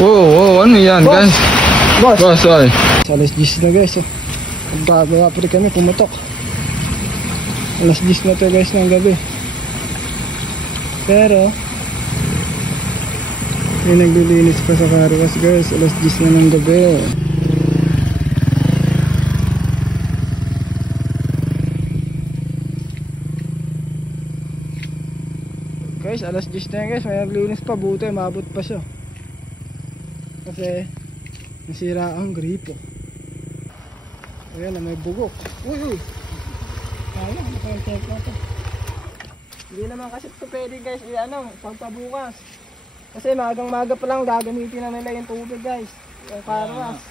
Wow, ano yan, Boss. guys? Boss, ay. Alas 10 na guys. Gagawa pa rin kami, pumutok. Alas 10 na to guys ng gabi. Pero may naglilinis pa sa carwash guys. Alas 10 na ng gabi. Guys, alas 10 na guys. May naglilinis pa, buti maabot pa siya. Kasi nasira ang gripo. Ayan na, may bugok. Uy! Ano, naka-check na to. Hindi naman kasi ito pwede guys, pagpabukas. Kasi magang-maga pa lang gagamitin na nila yung tubig guys. Yung carwash.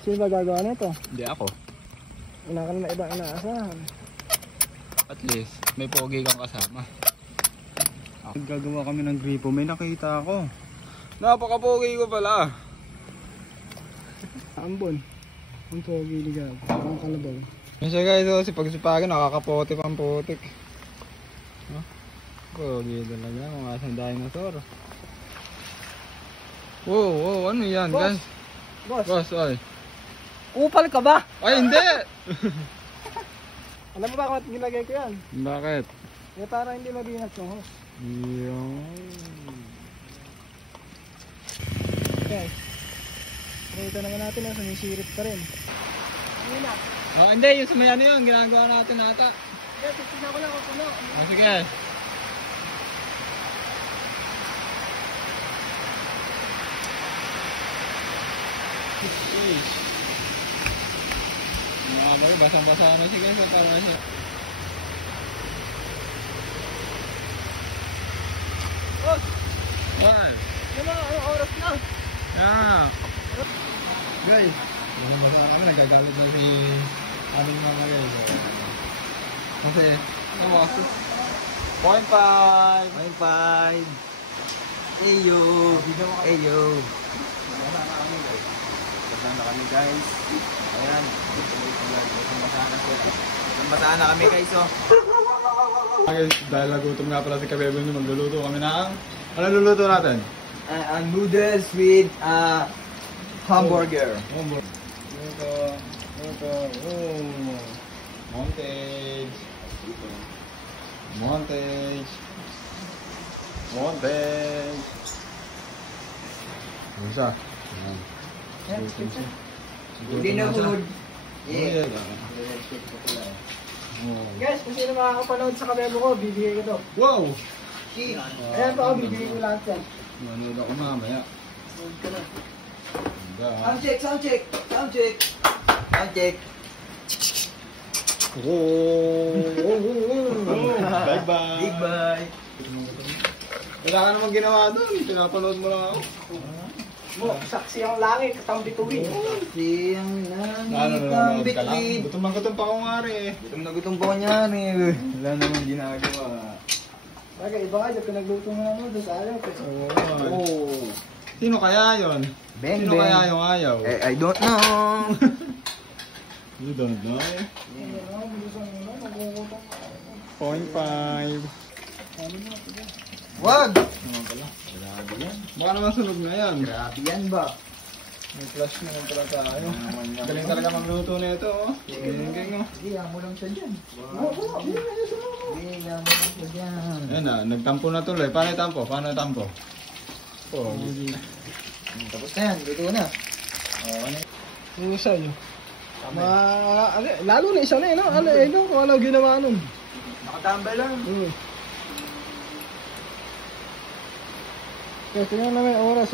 Sino ba gagawa nito? Hindi ako. Wala ka naman ibang inaasahan. At least, may pogi kang kasama. Gagawa kami ng gripo, may nakita ako. Napaka-pogi ko pala. Ambon. Ang pogi ligado. Ang kalabaw. Kasi guys, si pagsipagin, nakakapotik ang putik. Pogi talaga, mga isang dinosaur. Wow, ano yan, Boss. guys? Boss, Ay. kupal ka ba? Ay, hindi! Alam mo ba kung ginagay ko yan? Bakit? Eh para hindi mabinat yung hose. Yun. Guys, nakita naman natin na sumisirit pa rin. Ano na? Oh, hindi, yung sa may ano yun, ginagawa natin ata. Guys, tignan ko lang kung puno. Sige. Mga bago, basang-basa na siya guys, para na siya. Boss, What? ano anong oras na? Yeah. Guys, basang-basa kami, nagagalit na si aming mga guys. Kasi, ano kasi? 0.5! 0.5. Eyo. Eyo. Kasama na kami guys. Ayan. Masana na kami guys oh. Guys, dahil nagutom nga pala si Kabebe nyo, magluluto kami ng... Ano luluto natin? Noodles with hamburger. Montage. Ano siya? Hindi na food. Yeah. Guys, kung sino makakapanood sa kabebo ko, bibigay ko to. Wow! Ayan pa ako, bibigay ko lahat yan. Manood ako mamaya. Sound check, sound check, sound check. Sound check. Bye-bye! Big bye. Wala ka namang ginawa doon. Pinapanood mo lang ako. Mo, saksi ang langit, katang bituin. Siyang Nanonood langit ang ka lang? bitbit. Gutom pa akong ngari eh. Gutom na gutom pa ko niyan eh. Wala namang ginagawa. Bagay, iba ka dyan, pinagluto mo ng noodles, ayaw. Oo. Oh. Sino kaya yun? Beng, Sino beng. kaya yung ayaw? I don't know. You don't know. 0.5. Wag! Naman pala. Grabe yan. Baka naman sunog na yan. Grabe yan ba? May flash naman pala tayo. Galing talaga magluto na ito oh. Galing oh. Iyan mo lang siya dyan. Iyan mo lang siya dyan. Ayan na, nagtampo na tuloy. Paano itampo? Paano itampo? Oh, Tapos na yan, luto na. Yung isa yun. Lalo na isa na eh, no? Kung ano ginawa nun. Nakatambay lang. Kaya tingnan namin oras.